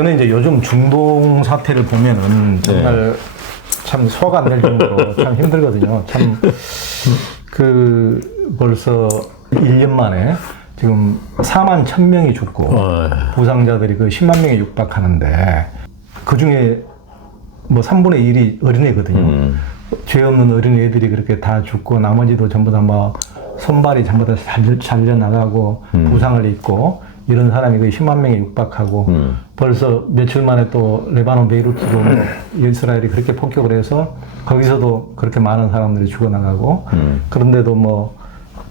저는 이제 요즘 중동 사태를 보면은 정말 참 소화가 안 될 정도로 참 힘들거든요. 참 벌써 1년 만에 지금 4만 1,000명이 죽고 부상자들이 10만 명에 육박하는데 그 중에 뭐 3분의 1이 어린애거든요. 죄 없는 어린애들이 그렇게 다 죽고 나머지도 전부 다 뭐 손발이 전부 다 잘려 나가고 부상을 입고 이런 사람이 10만 명에 육박하고 벌써 며칠 만에 또 레바논 베이루트로 이스라엘이 그렇게 폭격을 해서 거기서도 그렇게 많은 사람들이 죽어나가고 그런데도 뭐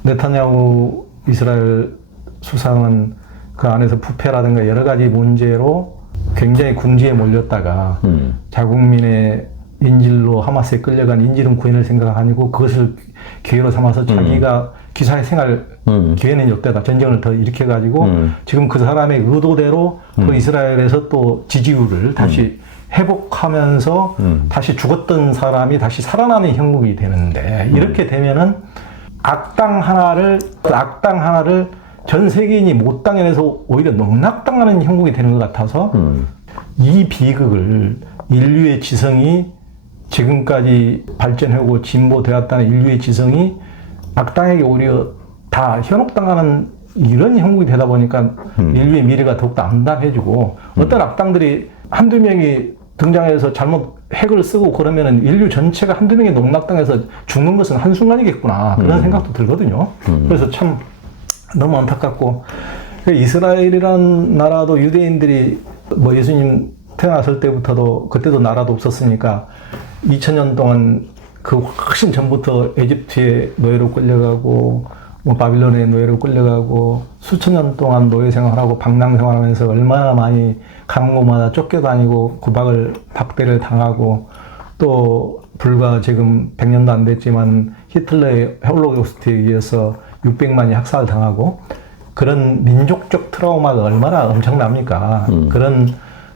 네타냐후 이스라엘 수상은 그 안에서 부패라든가 여러 가지 문제로 굉장히 궁지에 몰렸다가 자국민의 인질로 하마스에 끌려간 인질은 구현을 생각 아니고 그것을 기회로 삼아서 자기가 기사의 생활 기회는 역대다 전쟁을 더 일으켜가지고 지금 그 사람의 의도대로 그 이스라엘에서 또 지지율을 다시 회복하면서 다시 죽었던 사람이 다시 살아나는 형국이 되는데 이렇게 되면은 악당 하나를 전 세계인이 못 당해내서 오히려 농락당하는 형국이 되는 것 같아서 이 비극을 인류의 지성이 지금까지 발전하고 진보되었다는 인류의 지성이 악당에게 오히려 다 현혹당하는 이런 형국이 되다 보니까 인류의 미래가 더욱더 암담해지고 어떤 악당들이 한두 명이 등장해서 잘못 핵을 쓰고 그러면은 인류 전체가 한두 명이 농락당해서 죽는 것은 한순간이겠구나 그런 생각도 들거든요. 그래서 참 너무 안타깝고 이스라엘이라는 나라도 유대인들이 뭐 예수님 태어났을 때부터도 그때도 나라도 없었으니까 2000년 동안 그 훨씬 전부터 에집트의 노예로 끌려가고 뭐 바빌론의 노예로 끌려가고 수천 년 동안 노예 생활하고 방랑 생활하면서 얼마나 많이 가는 곳마다 쫓겨다니고 구박을 박대를 당하고 또 불과 지금 100년도 안 됐지만 히틀러의 홀로코스트에 의해서 600만이 학살당하고 그런 민족적 트라우마가 얼마나 엄청납니까? 그런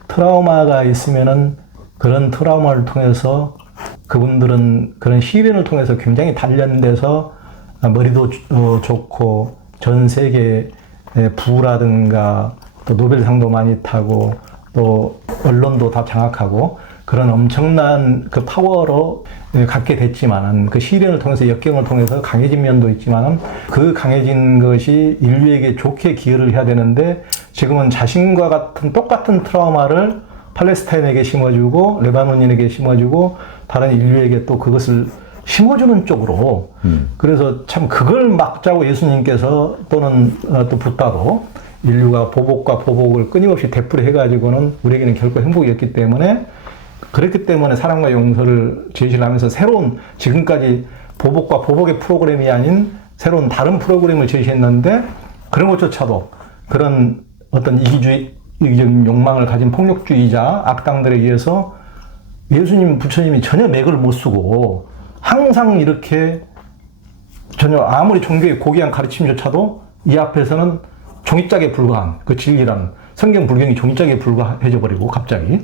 트라우마가 있으면은 그런 트라우마를 통해서 그분들은 그런 시련을 통해서 굉장히 단련돼서 머리도 좋고 전 세계 부라든가 또 노벨상도 많이 타고 또 언론도 다 장악하고 그런 엄청난 그 파워로 갖게 됐지만은 그 시련을 통해서 역경을 통해서 강해진 면도 있지만은 그 강해진 것이 인류에게 좋게 기여를 해야 되는데 지금은 자신과 같은 똑같은 트라우마를 팔레스타인에게 심어주고 레바논인에게 심어주고 다른 인류에게 또 그것을 심어주는 쪽으로 그래서 참 그걸 막자고 예수님께서 또는 또 붓다도 인류가 보복과 보복을 끊임없이 되풀이해가지고는 우리에게는 결코 행복이었기 때문에 그렇기 때문에 사랑과 용서를 제시를 하면서 새로운 지금까지 보복과 보복의 프로그램이 아닌 새로운 다른 프로그램을 제시했는데 그런 것조차도 그런 어떤 이기적인 욕망을 가진 폭력주의자 악당들에 의해서 예수님 부처님이 전혀 맥을 못 쓰고 항상 이렇게 전혀 아무리 종교의 고귀한 가르침조차도 이 앞에서는 종이짝에 불과한 그 진리라는 성경 불경이 종이짝에 불과해져 버리고 갑자기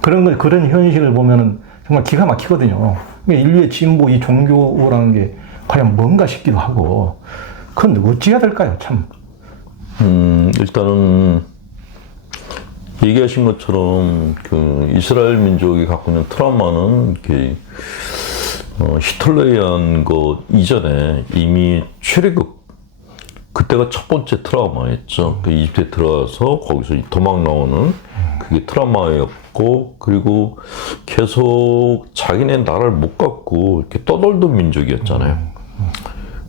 그런 현실을 보면은 정말 기가 막히거든요. 인류의 진보 이 종교라는 게 과연 뭔가 싶기도 하고 그건 어찌해야 될까요, 참? 일단은 얘기하신 것처럼 그 이스라엘 민족이 갖고 있는 트라우마는 이렇게 히틀러에 의한 것 이전에 이미 최례극 그때가 첫 번째 트라우마였죠. 그 이집트에 들어가서 거기서 도망 나오는 그게 트라우마였고 그리고 계속 자기네 나라를 못 갖고 이렇게 떠돌던 민족이었잖아요.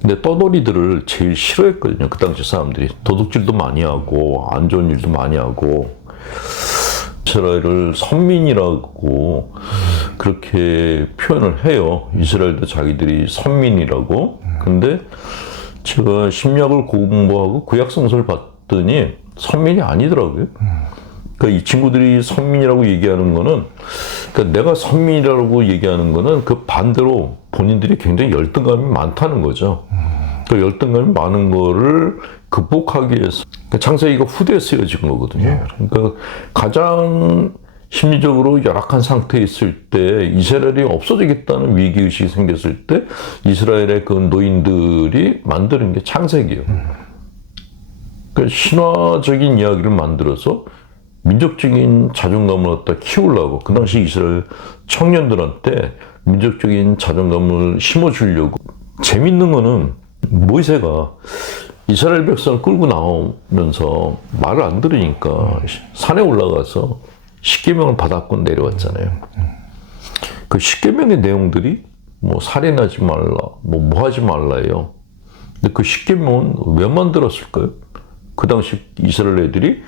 근데 떠돌이들을 제일 싫어했거든요. 그 당시 사람들이 도둑질도 많이 하고 안 좋은 일도 많이 하고 이스라엘을 선민이라고 그렇게 표현을 해요. 이스라엘도 자기들이 선민이라고. 근데 제가 심리학을 공부하고 구약성서를 봤더니 선민이 아니더라고요. 그러니까 이 친구들이 선민이라고 얘기하는 거는 그러니까 내가 선민이라고 얘기하는 거는 그 반대로 본인들이 굉장히 열등감이 많다는 거죠. 그 열등감이 많은 거를 극복하기 위해서 그러니까 창세기가 후대에 쓰여진 거거든요. 그러니까 가장 심리적으로 열악한 상태에 있을 때 이스라엘이 없어지겠다는 위기의식이 생겼을 때 이스라엘의 그 노인들이 만드는 게 창세기예요. 그러니까 신화적인 이야기를 만들어서 민족적인 자존감을 갖다 키우려고 그 당시 이스라엘 청년들한테 민족적인 자존감을 심어주려고 재밌는 거는 모세가 이스라엘 백성을 끌고 나오면서 말을 안 들으니까 산에 올라가서 십계명을 받았고 내려왔잖아요. 그 십계명의 내용들이 뭐 살인하지 말라, 뭐 하지 말라예요. 근데 그 십계명은 왜 만들었을까요? 그 당시 이스라엘 애들이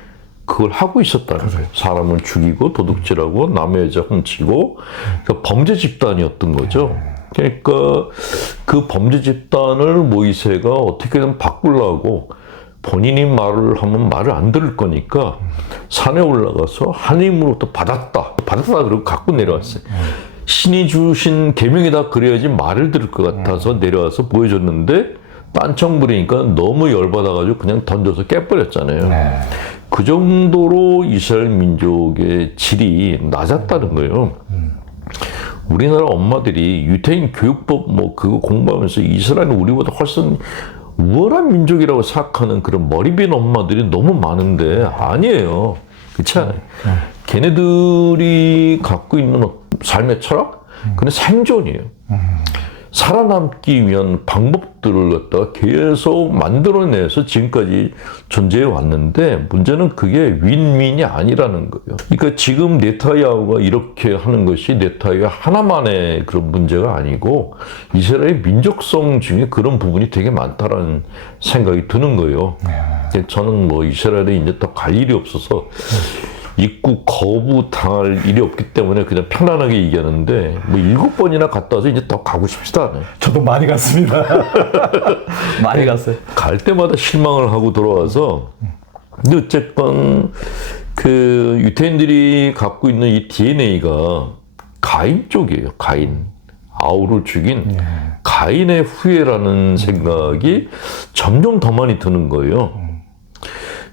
그걸 하고 있었다는 거예요. 사람을 죽이고 도둑질하고 남의 여자 훔치고 그러니까 범죄 집단이었던 거죠. 그러니까 그 범죄 집단을 모이세가 어떻게든 바꾸려고 본인이 말을 하면 말을 안 들을 거니까 산에 올라가서 하나님으로부터 받았다 그러고 갖고 내려왔어요. 신이 주신 계명이다 그래야지 말을 들을 것 같아서 내려와서 보여줬는데 딴청 부리니까 너무 열받아가지고 그냥 던져서 깨버렸잖아요. 그 정도로 이스라엘 민족의 질이 낮았다는 거예요. 우리나라 엄마들이 유태인 교육법 뭐 그거 공부하면서 이스라엘은 우리보다 훨씬 우월한 민족이라고 생각하는 그런 머리 빈 엄마들이 너무 많은데 아니에요. 그렇지 않아요. 걔네들이 갖고 있는 삶의 철학? 그건 생존이에요. 살아남기 위한 방법들을 갖다가 계속 만들어내서 지금까지 존재해 왔는데 문제는 그게 윈윈이 아니라는 거예요. 그러니까 지금 네타야후가 이렇게 하는 것이 네타야후 하나만의 그런 문제가 아니고 이스라엘의 민족성 중에 그런 부분이 되게 많다라는 생각이 드는 거예요. 저는 뭐 이스라엘에 이제 더 갈 일이 없어서 입국 거부 당할 일이 없기 때문에 그냥 편안하게 얘기하는데 뭐 7번이나 갔다 와서 이제 더 가고 싶지도 않아요. 저도 많이 갔습니다. 많이 갔어요. 갈 때마다 실망을 하고 돌아와서 근데 어쨌건 그 유태인들이 갖고 있는 이 DNA가 가인 쪽이에요. 가인. 아우를 죽인 가인의 후예라는 생각이 점점 더 많이 드는 거예요.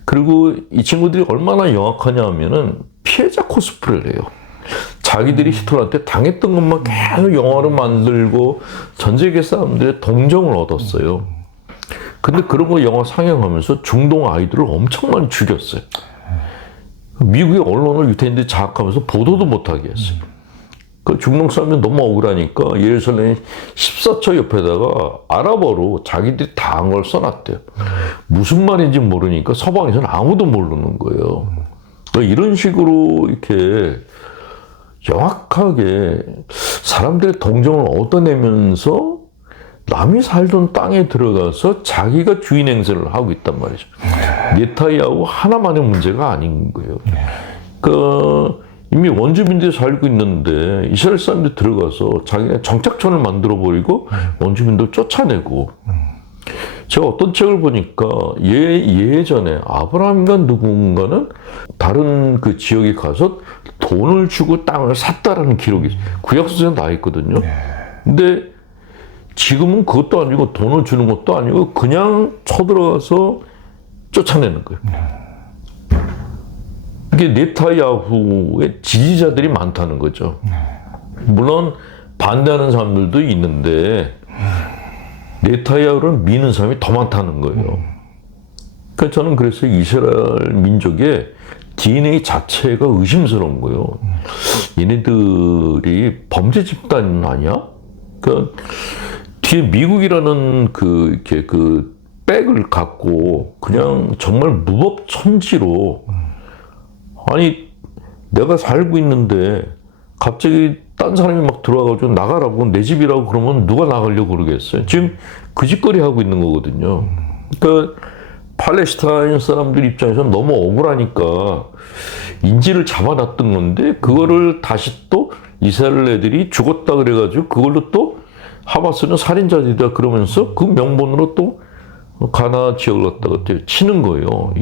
그리고 이 친구들이 얼마나 영악하냐 하면은 피해자 코스프레를 해요. 자기들이 히틀러한테 당했던 것만 계속 영화로 만들고 전 세계 사람들의 동정을 얻었어요. 근데 그런 거 영화 상영하면서 중동 아이들을 엄청 많이 죽였어요. 미국의 언론을 유태인들이 장악하면서 보도도 못하게 했어요. 그 중동 사람들이 너무 억울하니까 예루살렘 14처 옆에다가 아랍어로 자기들이 다 한 걸 써놨대요. 무슨 말인지 모르니까 서방에서는 아무도 모르는 거예요. 그러니까 이런 식으로 이렇게 영악하게 사람들의 동정을 얻어내면서 남이 살던 땅에 들어가서 자기가 주인 행세를 하고 있단 말이죠. 네타야후 하나만의 문제가 아닌 거예요. 이미 원주민들이 살고 있는데 이스라엘 사람들이 들어가서 자기가 정착촌을 만들어버리고 원주민들 쫓아내고 제가 어떤 책을 보니까 예전에 아브라함인가 누군가는 다른 그 지역에 가서 돈을 주고 땅을 샀다라는 기록이 있어요. 구약서에 나와 있거든요. 근데 지금은 그것도 아니고 돈을 주는 것도 아니고 그냥 쳐들어가서 쫓아내는 거예요. 이게 네타야후의 지지자들이 많다는 거죠. 물론 반대하는 사람들도 있는데 네타야후를 미는 사람이 더 많다는 거예요. 그러니까 저는 그래서 이스라엘 민족의 DNA 자체가 의심스러운 거예요. 얘네들이 범죄 집단 아니야? 그러니까 뒤에 미국이라는 그 백을 갖고 그냥 정말 무법천지로 아니 내가 살고 있는데 갑자기 딴 사람이 막 들어와가지고 나가라고 내 집이라고 그러면 누가 나가려고 그러겠어요. 지금 그 짓거리 하고 있는 거거든요. 그러니까 팔레스타인 사람들 입장에서는 너무 억울하니까 인질을 잡아놨던 건데 그거를 다시 또 이스라엘 애들이 죽었다 그래가지고 그걸로 또 하마스는 살인자들이다 그러면서 그 명분으로 또 가나 지역을 갖다가 치는 거예요.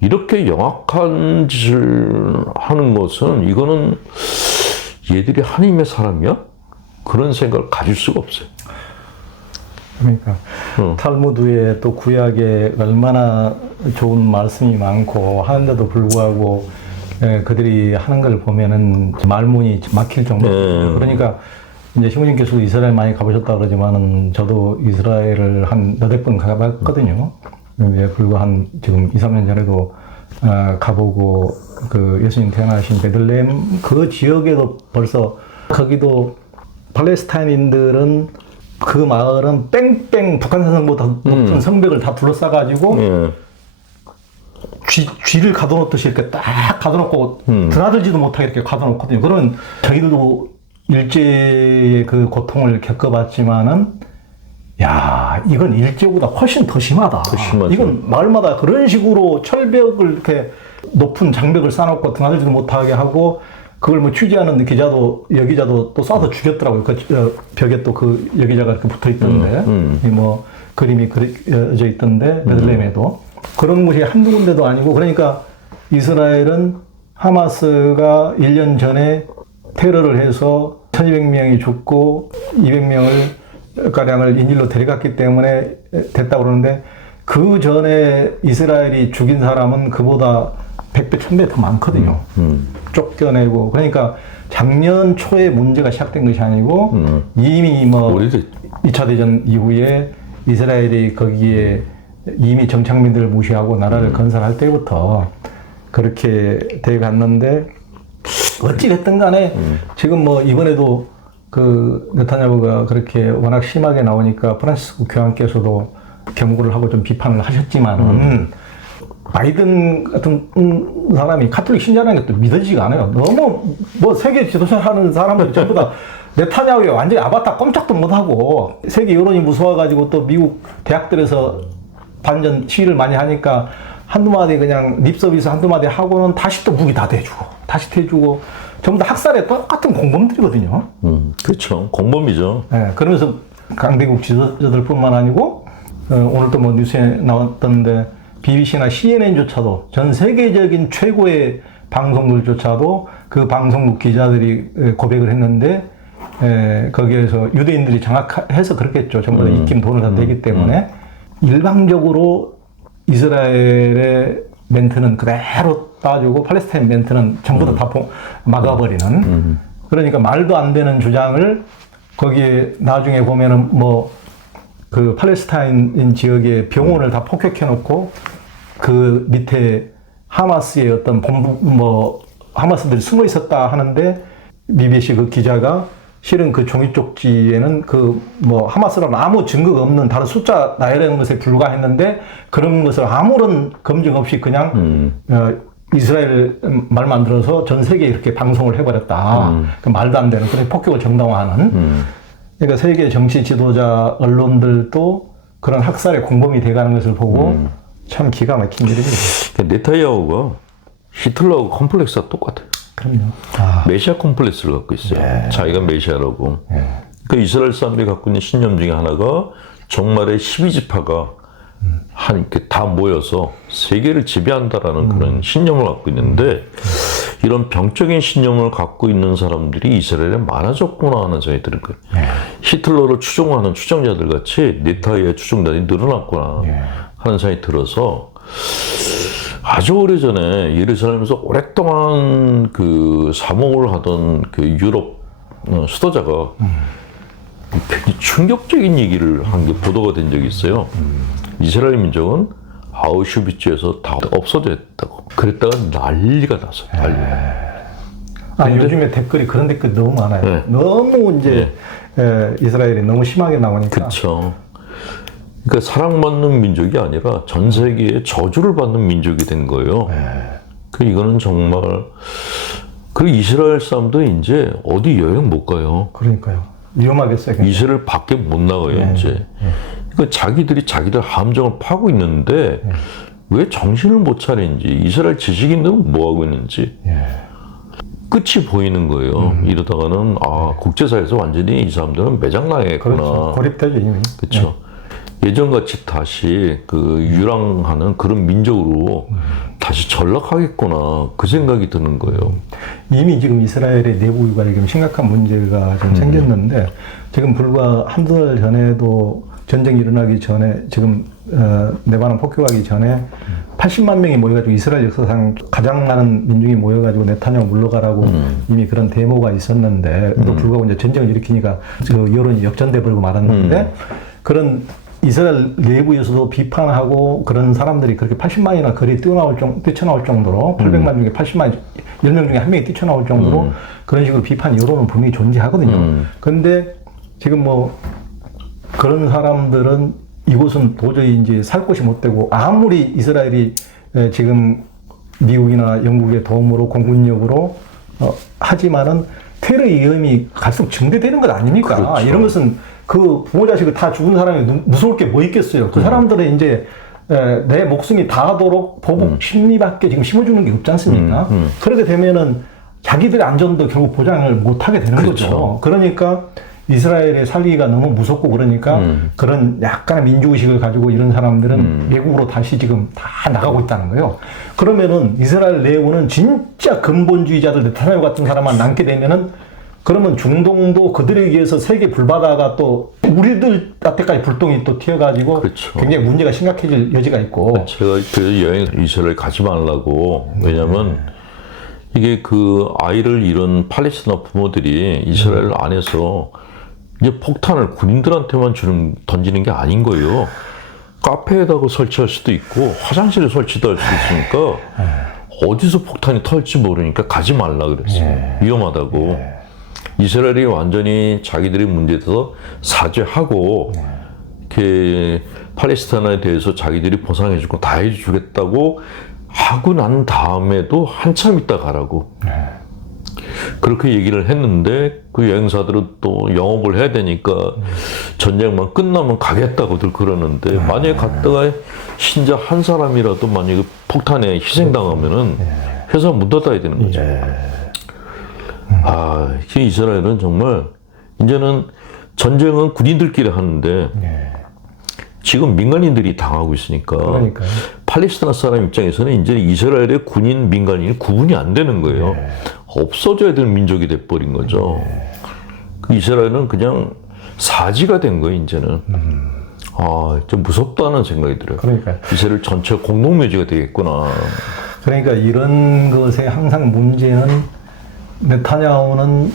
이렇게 영악한 짓을 하는 것은 이거는 얘들이 하나님의 사람이야? 그런 생각을 가질 수가 없어요. 그러니까 탈무드에 또 구약에 얼마나 좋은 말씀이 많고 하는데도 불구하고 그들이 하는 걸 보면은 말문이 막힐 정도. 그러니까 이제 신부님께서도 이스라엘 많이 가보셨다 그러지만은 저도 이스라엘을 한 8번 가봤거든요. 불과 한 지금 2, 3년 전에도 가보고 그 예수님 태어나신 베들레헴 그 지역에도 벌써 거기도 팔레스타인인들은 그 마을은 뺑뺑 북한 산성보다 높은 성벽을 다 둘러싸가지고 쥐를 가둬놓듯이 이렇게 딱 가둬놓고 드나들지도 못하게 이렇게 가둬놓거든요. 그러면 자기들도 일제의 그 고통을 겪어봤지만은 야, 이건 일제보다 훨씬 더 심하다. 더 심하죠. 이건 마을마다 그런 식으로 철벽을 이렇게 높은 장벽을 쌓아놓고 드나들지도 못하게 하고 그걸 뭐 취재하는 기자도 여기자도 또 쏴서 죽였더라고요. 그 벽에 또 그 여기자가 이렇게 붙어 있던데, 뭐 그림이 그려져 있던데 베들레헴에도 그런 곳이 한두 군데도 아니고 그러니까 이스라엘은 하마스가 1년 전에 테러를 해서 1200명이 죽고 200명을 가량을 인질로 데려갔기 때문에 됐다고 그러는데 그 전에 이스라엘이 죽인 사람은 그보다 100배, 1000배 더 많거든요. 쫓겨내고. 그러니까 작년 초에 문제가 시작된 것이 아니고 이미 뭐 2차 대전 이후에 이스라엘이 거기에 이미 정착민들을 무시하고 나라를 건설할 때부터 그렇게 돼 갔는데 어찌됐든 간에 지금 뭐 이번에도 그 네타냐후가 그렇게 워낙 심하게 나오니까 프란시스코 교황께서도 경고를 하고 좀 비판을 하셨지만은 바이든 같은 사람이 카톨릭 신자라는 것도 믿어지지가 않아요. 너무 뭐 세계 지도자 하는 사람들 전부 다 네타냐후에 완전히 아바타 꼼짝도 못하고 세계 여론이 무서워가지고 또 미국 대학들에서 반전 시위를 많이 하니까 한두 마디 그냥 립서비스 한두 마디 하고는 다시 또 무기 다 대주고 다시 대주고 전부 다 학살에 똑같은 공범들이거든요. 그렇죠. 공범이죠. 네, 그러면서 강대국 지도자들뿐만 아니고 오늘 또 뭐 뉴스에 나왔던데 BBC나 CNN조차도 전 세계적인 최고의 방송들조차도 그 방송국 기자들이 고백을 했는데 거기에서 유대인들이 장악해서 그렇겠죠. 전부 다 입김 돈을 다 내기 때문에 일방적으로 이스라엘의 멘트는 그대로 따주고 팔레스타인 멘트는 전부 다 막아버리는 그러니까 말도 안 되는 주장을 거기에 나중에 보면은 뭐 그 팔레스타인 지역의 병원을 다 폭격해놓고 그 밑에 하마스의 어떤 본부 뭐 하마스들이 숨어 있었다 하는데 BBC 그 기자가 실은 그 종이 쪽지에는 그 뭐 하마스라는 아무 증거가 없는 다른 숫자 나열하는 것에 불과했는데 그런 것을 아무런 검증 없이 그냥 이스라엘 말만 들어서 전 세계에 이렇게 방송을 해버렸다. 그 말도 안 되는 그런 폭격을 정당화하는. 그러니까 세계 정치 지도자 언론들도 그런 학살의 공범이 돼가는 것을 보고 참 기가 막힌 일입니다. 네타냐후가 히틀러하고 컴플렉스가 똑같아요. 그럼요. 메시아 콤플렉스를 갖고 있어요. 네. 자기가 메시아라고. 그 이스라엘 사람들이 갖고 있는 신념 중에 하나가 정말의 12지파가 한 이렇게 다 모여서 세계를 지배한다라는 그런 신념을 갖고 있는데 이런 병적인 신념을 갖고 있는 사람들이 이스라엘에 많아졌구나 하는 생각이 드는 거예요. 히틀러를 추종하는 추종자들 같이 네타냐후의 추종자들이 늘어났구나 하는 생각이 들어서 아주 오래전에 예루살렘에서 오랫동안 그 사목을 하던 그 유럽 수도자가 굉장히 충격적인 얘기를 한 게 보도가 된 적이 있어요. 이스라엘 민족은 아우슈비츠에서 다 없어졌다고. 그랬다가 난리가 났어요. 난리가. 요즘에 댓글이 그런 댓글이 너무 많아요. 네. 너무 이제 이스라엘이 너무 심하게 나오니까. 그렇죠. 그러니까 사랑받는 민족이 아니라 전 세계에 저주를 받는 민족이 된 거예요. 그 이거는 정말 그리고 이스라엘 사람도 이제 어디 여행 못 가요. 그러니까요. 위험하겠어요. 이스라엘 밖에 못 나가요 이제. 그러니까 자기들이 자기들 함정을 파고 있는데 왜 정신을 못 차리는지 이스라엘 지식인들은 뭐 하고 있는지 끝이 보이는 거예요. 이러다가는 국제사회에서 완전히 이 사람들은 매장당했구나. 그렇죠. 고립되죠 이미. 그렇죠. 예전같이 다시 그 유랑하는 그런 민족으로 다시 전락하겠구나 그 생각이 드는 거예요. 이미 지금 이스라엘의 내부 유가에 지금 심각한 문제가 좀 생겼는데 지금 불과 한두 달 전에도 전쟁이 일어나기 전에 지금 레바논 폭격하기 전에 80만 명이 모여가지고 이스라엘 역사상 가장 많은 민중이 모여가지고 네타냐후 물러가라고 이미 그런 데모가 있었는데 또 불구하고 이제 전쟁을 일으키니까 그 여론이 역전돼 버리고 말았는데 그런 이스라엘 내부에서도 비판하고 그런 사람들이 그렇게 80만이나 거리에 뛰쳐나올 정도로 800만 중에 80만 10명 중에 한 명이 뛰쳐나올 정도로 그런 식으로 비판 여론은 분명히 존재하거든요. 그런데 지금 뭐 그런 사람들은 이곳은 도저히 이제 살 곳이 못 되고 아무리 이스라엘이 지금 미국이나 영국의 도움으로 공군력으로 하지만은 테러 위험이 갈수록 증대되는 것 아닙니까? 그렇죠. 이런 것은 그 부모 자식을 다 죽은 사람이 무서울 게 뭐 있겠어요. 그 사람들은 이제 내 목숨이 다하도록 보복 심리밖에 지금 심어주는 게 없지 않습니까? 그렇게 되면은 자기들의 안전도 결국 보장을 못 하게 되는 그렇죠. 거죠. 그러니까 이스라엘에 살기가 너무 무섭고 그러니까 그런 약간의 민주의식을 가지고 이런 사람들은 외국으로 다시 지금 다 나가고 있다는 거예요. 그러면은 이스라엘 내부는 진짜 근본주의자들 네타냐후 같은 사람만 남게 되면은 그러면 중동도 그들에 의해서 세계 불바다가 또 우리들한테까지 불똥이 또 튀어가지고 그렇죠. 굉장히 문제가 심각해질 여지가 있고. 제가 그 여행 이스라엘 가지 말라고. 왜냐면 이게 그 아이를 잃은 팔레스티나 부모들이 이스라엘 안에서 이제 폭탄을 군인들한테만 던지는 게 아닌 거예요. 카페에다가 설치할 수도 있고 화장실에 설치도 할 수 있으니까 어디서 폭탄이 터질지 모르니까 가지 말라 그랬어요. 위험하다고. 이스라엘이 완전히 자기들의 문제에 대해서 사죄하고 이렇게 팔레스타인에 대해서 자기들이 보상해주고 다 해주겠다고 하고 난 다음에도 한참 있다 가라고 그렇게 얘기를 했는데 그 여행사들은 또 영업을 해야 되니까 전쟁만 끝나면 가겠다고들 그러는데 만약에 갔다가 신자 한 사람이라도 만약에 폭탄에 희생당하면은 회사 문 닫아야 되는 거죠. 이스라엘은 정말 이제는 전쟁은 군인들끼리 하는데 지금 민간인들이 당하고 있으니까 그러니까요. 팔레스티나 사람 입장에서는 이제 이스라엘의 군인, 민간인이 구분이 안 되는 거예요. 없어져야 될 민족이 돼버린 거죠. 그 이스라엘은 그냥 사지가 된 거예요, 이제는. 좀 무섭다는 생각이 들어요. 그러니까요. 이스라엘 전체 공동묘지가 되겠구나. 그러니까 이런 것에 항상 문제는 네타냐후는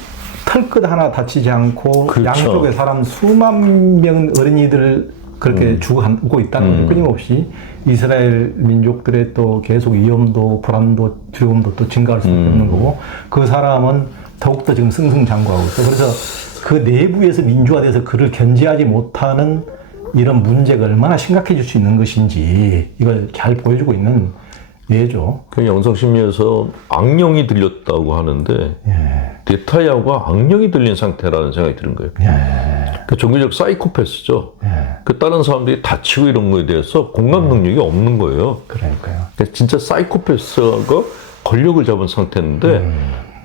털끝 하나 다치지 않고 그렇죠. 양쪽에 사람 수만 명 어린이들을 그렇게 죽어가고 있다는 거죠. 끊임없이 이스라엘 민족들의 또 계속 위험도 불안도 두려움도 또 증가할 수밖에 없는 거고 그 사람은 더욱더 지금 승승장구하고 있죠. 그래서 그 내부에서 민주화돼서 그를 견제하지 못하는 이런 문제가 얼마나 심각해질 수 있는 것인지 이걸 잘 보여주고 있는 예죠. 그 영성심리에서 악령이 들렸다고 하는데 네타냐후가 악령이 들린 상태라는 생각이 드는 거예요. 그 종교적 사이코패스죠. 그 다른 사람들이 다치고 이런 거에 대해서 공감 능력이 없는 거예요. 그러니까요. 그러니까 진짜 사이코패스가 권력을 잡은 상태인데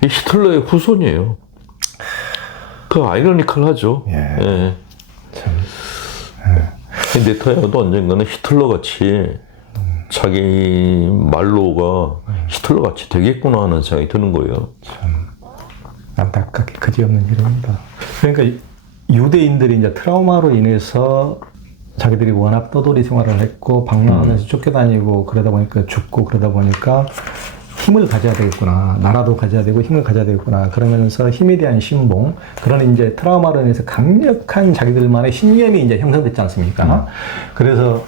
이 히틀러의 후손이에요. 그 아이러니컬하죠. 참. 네타냐후도 언젠가는 히틀러 같이 자기 말로가 히틀러 같이 되겠구나 하는 생각이 드는 거예요. 참 안타깝게 그지없는 일입니다. 그러니까 유대인들이 이제 트라우마로 인해서 자기들이 워낙 떠돌이 생활을 했고 방랑하면서 쫓겨다니고 그러다 보니까 죽고 그러다 보니까 힘을 가져야 되겠구나. 나라도 가져야 되고 힘을 가져야 되겠구나. 그러면서 힘에 대한 신봉, 그런 이제 트라우마로 인해서 강력한 자기들만의 신념이 이제 형성됐지 않습니까? 그래서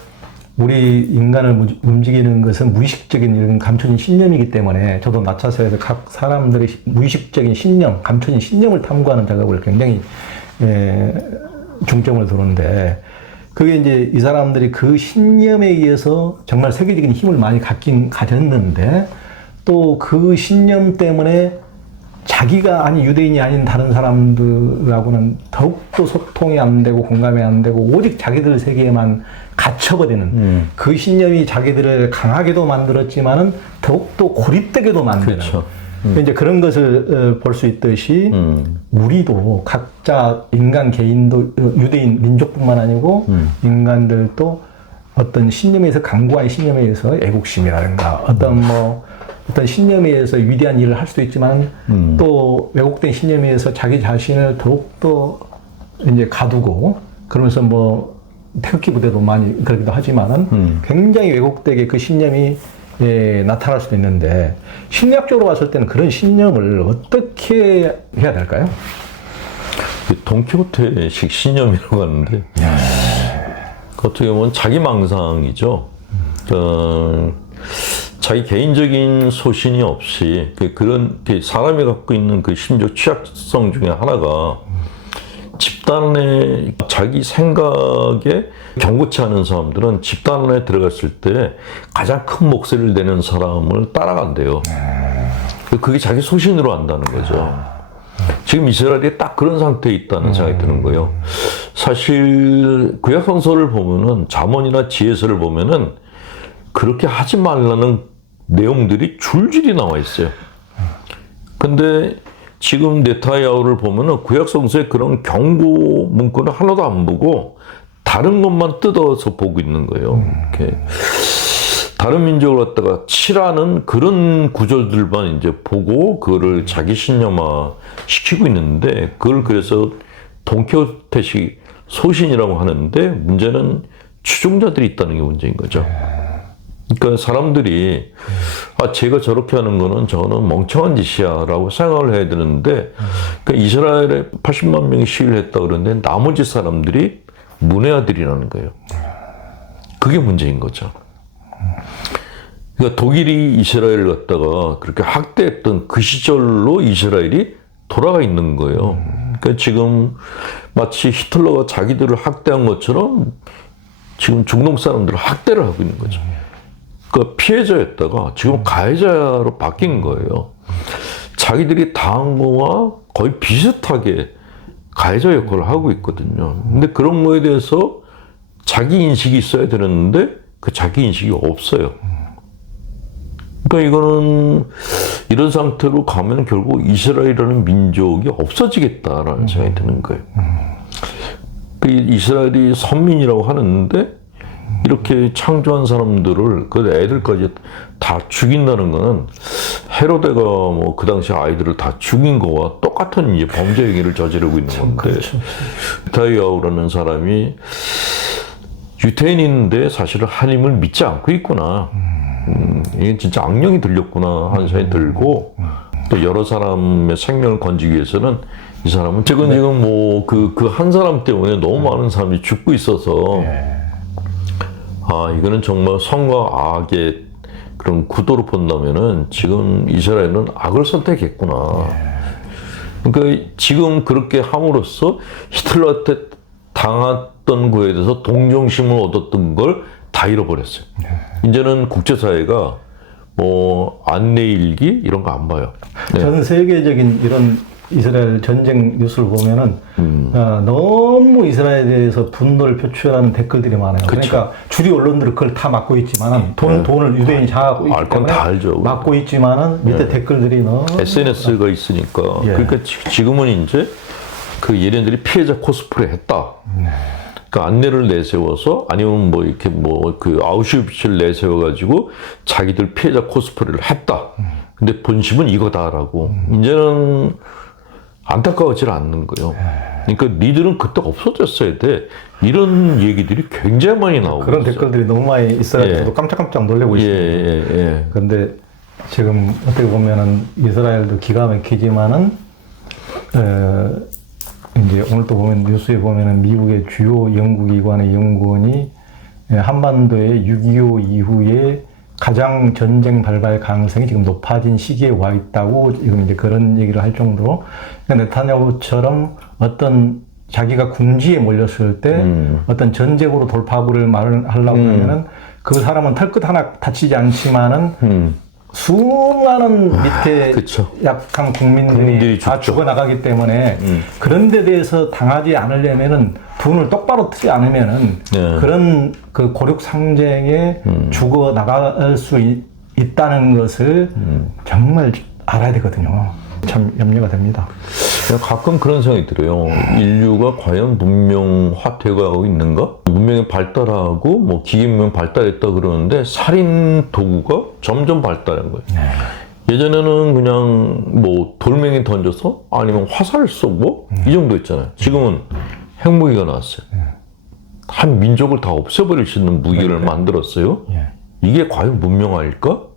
우리 인간을 움직이는 것은 무의식적인 이런 감춰진 신념이기 때문에 저도 나차서에서 각 사람들의 무의식적인 신념, 감춰진 신념을 탐구하는 작업을 굉장히 중점을 두는데 그게 이제 이 사람들이 그 신념에 의해서 정말 세계적인 힘을 많이 가졌는데 또 그 신념 때문에 자기가 아니 유대인이 아닌 다른 사람들하고는 더욱더 소통이 안 되고 공감이 안 되고 오직 자기들 세계에만 갇혀버리는 그 신념이 자기들을 강하게도 만들었지만은 더욱더 고립되게도 만드는 그렇죠. 이제 그런 것을 볼 수 있듯이 우리도 각자 인간 개인도 유대인 민족뿐만 아니고 인간들도 어떤 신념에 의해서 강구한 신념에 의해서 애국심이라든가 어떤 신념에 의해서 위대한 일을 할 수도 있지만 또 왜곡된 신념에 의해서 자기 자신을 더욱더 이제 가두고 그러면서 태극기 부대도 많이 그러기도 하지만은 굉장히 왜곡되게 그 신념이 나타날 수도 있는데 심리학적으로 봤을 때는 그런 신념을 어떻게 해야 될까요? 돈키호테식 신념이라고 하는데 어떻게 보면 자기망상이죠. 자기 개인적인 소신이 없이 그런 사람이 갖고 있는 그 심적 취약성 중에 하나가 집단의 자기 생각에 경고치 않은 사람들은 집단 안에 들어갔을 때 가장 큰 목소리를 내는 사람을 따라간대요. 그게 자기 소신으로 안다는 거죠. 지금 이스라엘이 딱 그런 상태에 있다는 생각이 드는 거예요. 사실 구약 성서를 보면은 잠언이나 지혜서를 보면은 그렇게 하지 말라는 내용들이 줄줄이 나와 있어요. 근데 지금 네타야후를 보면은 구약 성서에 그런 경고 문구는 하나도 안 보고 다른 것만 뜯어서 보고 있는 거예요. 이렇게 다른 민족을 갖다가 치라는 그런 구절들만 이제 보고 그거를 자기 신념화 시키고 있는데 그걸 그래서 돈키호테식 소신이라고 하는데 문제는 추종자들이 있다는 게 문제인 거죠. 그러니까 사람들이 제가 저렇게 하는 거는 저는 멍청한 짓이야 라고 생각을 해야 되는데 그러니까 이스라엘에 80만 명이 시위를 했다 그러는데 나머지 사람들이 문외아들이라는 거예요. 그게 문제인 거죠. 그러니까 독일이 이스라엘을 갖다가 그렇게 학대했던 그 시절로 이스라엘이 돌아가 있는 거예요. 그러니까 지금 마치 히틀러가 자기들을 학대한 것처럼 지금 중동 사람들을 학대를 하고 있는 거죠. 그 피해자였다가 지금 가해자로 바뀐 거예요. 자기들이 당한 거와 거의 비슷하게 가해자 역할을 하고 있거든요. 근데 그런 거에 대해서 자기 인식이 있어야 되는데 그 자기 인식이 없어요. 그러니까 이거는 이런 상태로 가면 결국 이스라엘이라는 민족이 없어지겠다라는 생각이 드는 거예요. 그 이스라엘이 선민이라고 하는데 이렇게 창조한 사람들을 그 애들까지 다 죽인다는 거는 헤로데가 뭐 그 당시 아이들을 다 죽인 거와 똑같은 이제 범죄 행위를 저지르고 있는 건데 그렇죠. 네타야후라는 사람이 유태인인데 사실은 하나님을 믿지 않고 있구나. 이게 진짜 악령이 들렸구나 하는 생각이 들고 또 여러 사람의 생명을 건지기 위해서는 이 사람은 지금 뭐 그 한 사람 때문에 너무 많은 사람이 죽고 있어서 이거는 정말 선과 악의 그런 구도로 본다면은 지금 이스라엘은 악을 선택했구나. 그러니까 지금 그렇게 함으로써 히틀러한테 당했던 거에 대해서 동정심을 얻었던 걸 다 잃어버렸어요. 이제는 국제사회가 뭐 안내일기 이런 거 안 봐요. 전 세계적인 이런 이스라엘 전쟁 뉴스를 보면은 너무 이스라엘에 대해서 분노를 표출하는 댓글들이 많아요. 그쵸. 그러니까 주류 언론들은 그걸 다 막고 있지만은 돈을 유대인이 장악하고 있기 때문에 다 알죠. 막고 있지만은 밑에 댓글들이 너무 SNS가 있으니까 그러니까 지금은 이제 그 얘네들이 피해자 코스프레 했다. 그 안내를 내세워서 아니면 뭐 이렇게 뭐 그 아우슈비츠를 내세워가지고 자기들 피해자 코스프레를 했다. 근데 본심은 이거다라고 이제는 안타까워질 않는 거예요. 그러니까 니들은 그때 없어졌어야 돼. 이런 얘기들이 굉장히 많이 나오고 그런 있어요. 댓글들이 너무 많이 있어요. 저도 깜짝깜짝 놀라고 있습니다. 그런데 지금 어떻게 보면은 이스라엘도 기가 막히지만은 이제 오늘 또 보면 뉴스에 보면은 미국의 주요 연구기관의 연구원이 한반도의 6.25 이후에 가장 전쟁 발발 가능성이 지금 높아진 시기에 와 있다고 지금 이제 그런 얘기를 할 정도로 그러니까 네타냐후처럼 어떤 자기가 궁지에 몰렸을 때 어떤 전쟁으로 돌파구를 말을 하려고 하면은 그 사람은 털끝 하나 다치지 않지만은 수많은 밑에 약한 국민들이 다 죽어나가기 때문에 그런 데 대해서 당하지 않으려면은 분을 똑바로 트지 않으면은 그런 그 고륙 상쟁에 죽어나갈 수 있다는 것을 정말 알아야 되거든요. 참 염려가 됩니다. 가끔 그런 생각이 들어요. 인류가 과연 문명화되어가고 있는가? 문명이 발달하고 뭐 기계문명 발달했다 그러는데 살인 도구가 점점 발달한 거예요. 예전에는 그냥 뭐 돌멩이 던져서 아니면 화살을 쏘고 이 정도였잖아요. 지금은 핵무기가 나왔어요. 한 민족을 다 없애버릴 수 있는 무기를 만들었어요. 이게 과연 문명화일까?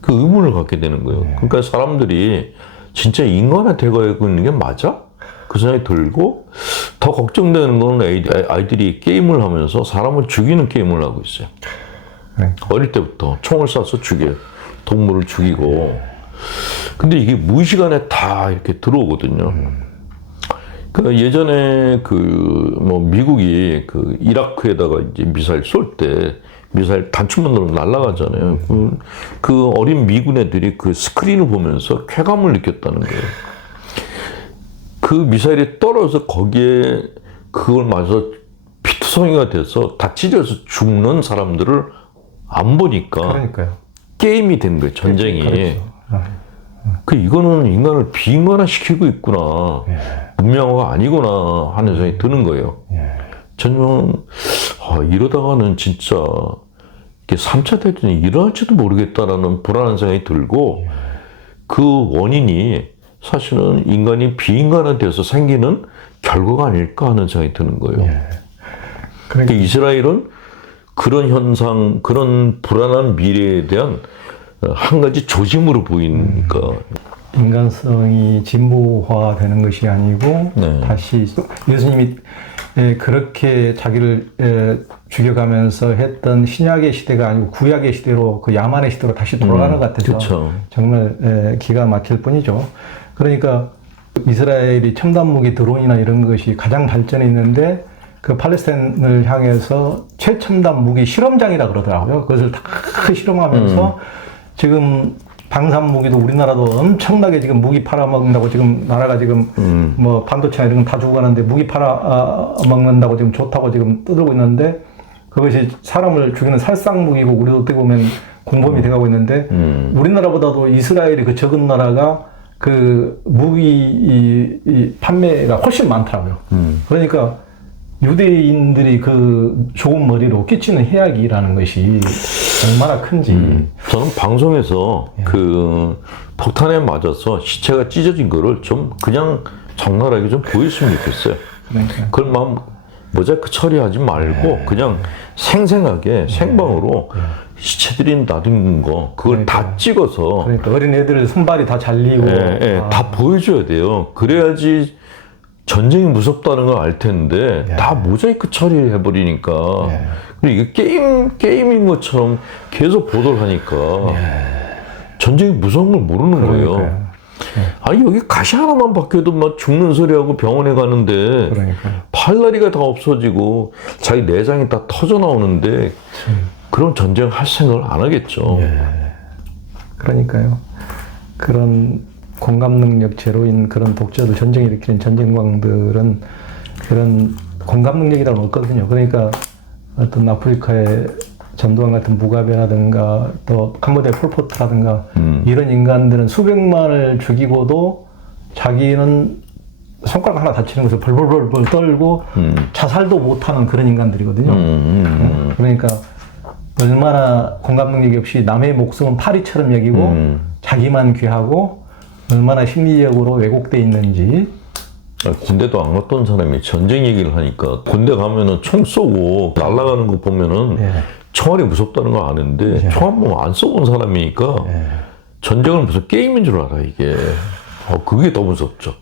그 의문을 갖게 되는 거예요. 그러니까 사람들이 진짜 인간화 돼가고 있는 게 맞아? 그 생각이 들고, 더 걱정되는 건 아이들이 게임을 하면서 사람을 죽이는 게임을 하고 있어요. 네. 어릴 때부터 총을 쏴서 죽여요. 동물을 죽이고. 근데 이게 무의식안에 다 이렇게 들어오거든요. 그 예전에 미국이 이라크에다가 이제 미사일 쏠 때 미사일 단추만으로 날아가잖아요. 그 어린 미군 애들이 그 스크린을 보면서 쾌감을 느꼈다는 거예요. 그 미사일이 떨어져서 거기에 그걸 맞아서 피투성이가 돼서 다 찢어서 죽는 사람들을 안 보니까 그러니까요. 게임이 된 거예요, 전쟁이. 그렇죠. 이거는 인간을 비인간화 시키고 있구나. 문명화가 아니구나 하는 생각이 드는 거예요. 저는 이러다가는 진짜 3차 대전이 일어날지도 모르겠다라는 불안한 생각이 들고, 그 원인이 사실은 인간이 비인간화돼서 생기는 결과가 아닐까 하는 생각이 드는 거예요. 그러니까 이스라엘은 그런 현상, 그런 불안한 미래에 대한 한 가지 조짐으로 보이니까. 인간성이 진보화되는 것이 아니고 네. 다시 예수님이 그렇게 자기를 죽여가면서 했던 신약의 시대가 아니고 구약의 시대로, 그 야만의 시대로 다시 돌아가는 것 같아서 그쵸. 정말 기가 막힐 뿐이죠. 그러니까 이스라엘이 첨단 무기 드론이나 이런 것이 가장 발전해 있는데, 그 팔레스타인을 향해서 최첨단 무기 실험장이라 그러더라고요. 그것을 다 실험하면서 지금 방산 무기도 우리나라도 엄청나게 지금 무기 팔아먹는다고, 지금 나라가 지금 뭐 반도체나 이런 건 다 죽어가는데 무기 팔아먹는다고 지금 좋다고 지금 떠들고 있는데, 그것이 사람을 죽이는 살상 무기고 우리도 어떻게 보면 공범이 돼가고 있는데, 우리나라보다도 이스라엘이 그 적은 나라가 그 무기 이 판매가 훨씬 많더라고요. 그러니까 유대인들이 그 좋은 머리로 끼치는 해악이라는 것이 얼마나 큰지. 저는 방송에서 그 폭탄에 맞아서 시체가 찢어진 거를 좀 그냥 적나라하게 좀 보였으면 좋겠어요. 그걸 막 모자이크 처리하지 말고 그냥 생생하게 생방으로 시체들이 놔둔 거, 그걸 다 찍어서. 그러니까 어린 애들 손발이 다 잘리고. 다 보여줘야 돼요. 그래야지 전쟁이 무섭다는 걸 알 텐데, 다 모자이크 처리해버리니까. 그리고 이게 게임인 것처럼 계속 보도를 하니까, 전쟁이 무서운 걸 모르는 거예요. 아니, 여기 가시 하나만 바뀌어도 막 죽는 소리하고 병원에 가는데, 팔다리가 다 없어지고, 자기 내장이 다 터져 나오는데, 그런 전쟁 할 생각을 안 하겠죠. 그러니까요. 그런 공감 능력 제로인 그런 독재도, 전쟁 일으키는 전쟁광들은 그런 공감 능력이라고 없거든요. 그러니까 어떤 아프리카의 전두환 같은 무가베라든가 또 캄보디아의 폴포트라든가 이런 인간들은 수백만을 죽이고도 자기는 손가락 하나 다치는 것을 벌벌벌 떨고 자살도 못하는 그런 인간들이거든요. 그러니까 얼마나 공감 능력이 없이 남의 목숨은 파리처럼 여기고 자기만 귀하고 얼마나 심리적으로 왜곡돼 있는지. 군대도 안 갔던 사람이 전쟁 얘기를 하니까, 군대 가면은 총 쏘고 날아가는 거 보면은 총알이 무섭다는 거 아는데 총 한 번 안 쏘본 사람이니까 전쟁은 무슨 게임인 줄 알아, 이게. 그게 더 무섭죠.